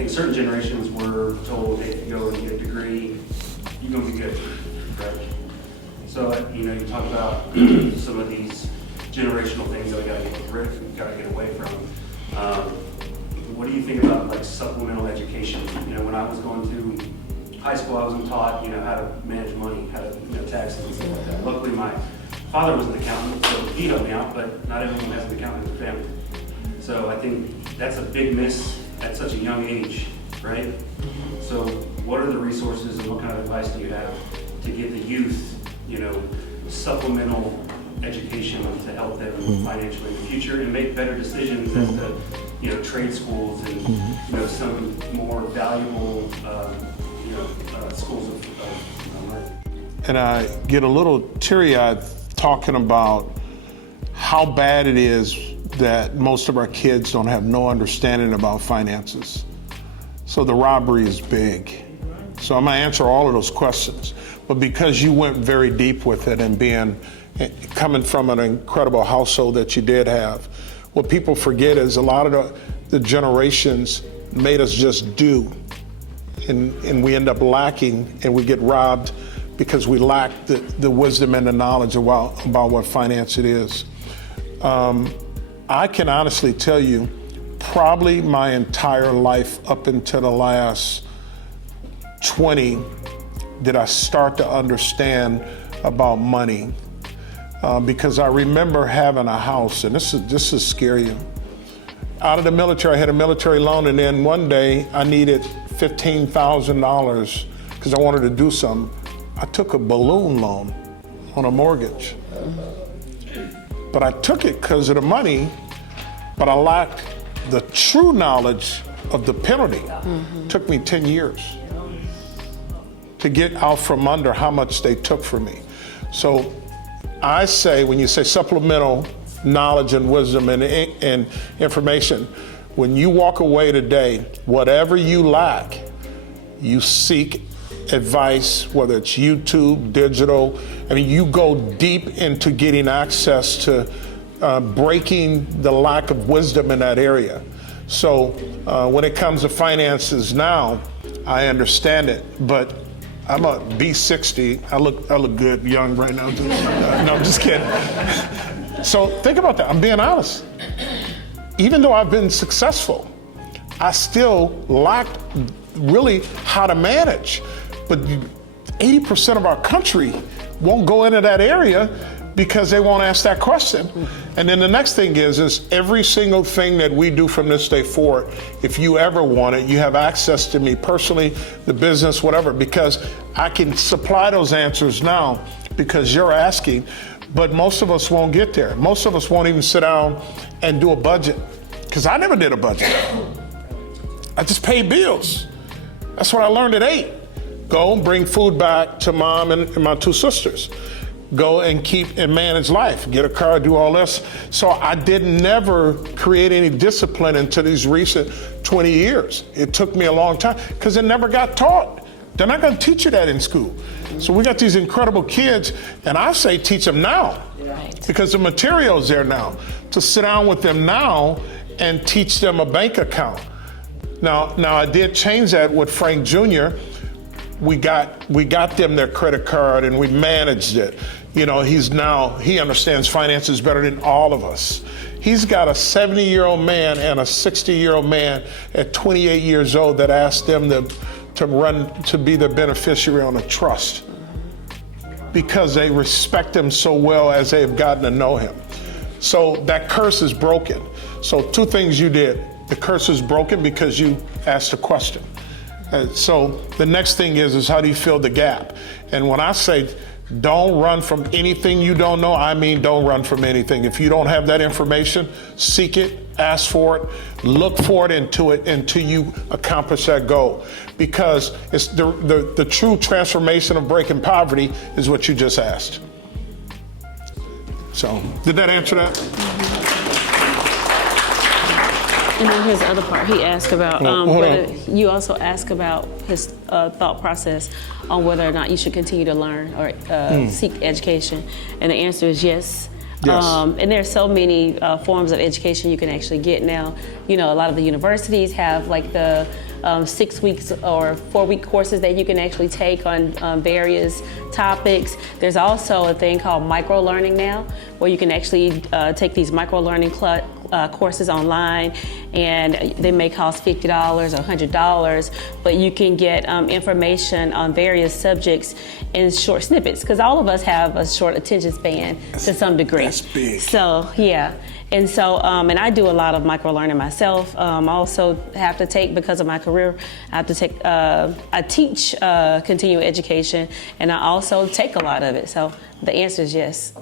think certain generations were told, hey, if you go and get a degree, you're going to be good, right? So, you talk about some of these generational things that we got to get away from. What do you think about like supplemental education? When I was going through high school, I wasn't taught, how to manage money, how to, taxes and stuff like that. Luckily, my father was an accountant, so he helped me out, but not everyone has an accountant in their family. So I think that's a big miss at such a young age, right? So what are the resources and what kind of advice do you have to give the youth, supplemental education to help them financially in the future and make better decisions as to, trade schools and, some more valuable, schools of learning? And I get a little teary-eyed talking about how bad it is that most of our kids don't have no understanding about finances. So the robbery is big. So I'm gonna answer all of those questions. But because you went very deep with it and coming from an incredible household that you did have, what people forget is a lot of the generations made us just do. And we end up lacking and we get robbed because we lack the wisdom and the knowledge about what finance it is. I can honestly tell you, probably my entire life up until the last 20, did I start to understand about money. Because I remember having a house, and this is scary. Out of the military, I had a military loan, and then one day I needed $15,000 because I wanted to do something. I took a balloon loan on a mortgage. But I took it because of the money, but I lacked the true knowledge of the penalty. Took me 10 years to get out from under how much they took from me. So I say, when you say supplemental knowledge and wisdom and information, when you walk away today, whatever you lack, you seek advice, whether it's YouTube, digital. I mean, you go deep into getting access to breaking the lack of wisdom in that area. So when it comes to finances now, I understand it, but I'm a B60. I look good, young right now. No, I'm just kidding. So think about that. I'm being honest. Even though I've been successful, I still lacked really how to manage. But 80% of our country won't go into that area because they won't ask that question. And then the next thing is every single thing that we do from this day forward, if you ever want it, you have access to me personally, the business, whatever, because I can supply those answers now because you're asking, but most of us won't get there. Most of us won't even sit down and do a budget, because I never did a budget. I just paid bills. That's what I learned at 8. Go and bring food back to mom and my 2 sisters. Go and keep and manage life, get a car, do all this. So I did never create any discipline until these recent 20 years. It took me a long time because it never got taught. They're not gonna teach you that in school. So we got these incredible kids, and I say teach them now, because the material's there now. To sit down with them now and teach them a bank account. Now I did change that with Frank Jr. We got them their credit card and we managed it. He understands finances better than all of us. He's got a 70-year-old man and a 60-year-old man at 28 years old that asked them to be the beneficiary on a trust because they respect him so well as they have gotten to know him. So that curse is broken. So 2 things you did. The curse is broken because you asked a question. So the next thing is how do you fill the gap? And when I say don't run from anything you don't know, I mean don't run from anything. If you don't have that information, seek it, ask for it, look for it until you accomplish that goal. Because it's the true transformation of breaking poverty is what you just asked. So did that answer that? And then here's the other part. He asked about whether you also ask about his thought process on whether or not you should continue to learn or seek education. And the answer is yes. Yes. And there's so many forms of education you can actually get now. You know, a lot of the universities have like the 6 weeks or 4-week courses that you can actually take on various topics. There's also a thing called micro learning now, where you can actually take these micro learning courses online, and they may cost $50 or $100, but you can get information on various subjects in short snippets, because all of us have a short attention span to some degree. That's big. So, yeah. And so, and I do a lot of micro learning myself. I also have to take, because of my career, I have to take, I teach continuing education, and I also take a lot of it. So the answer is yes.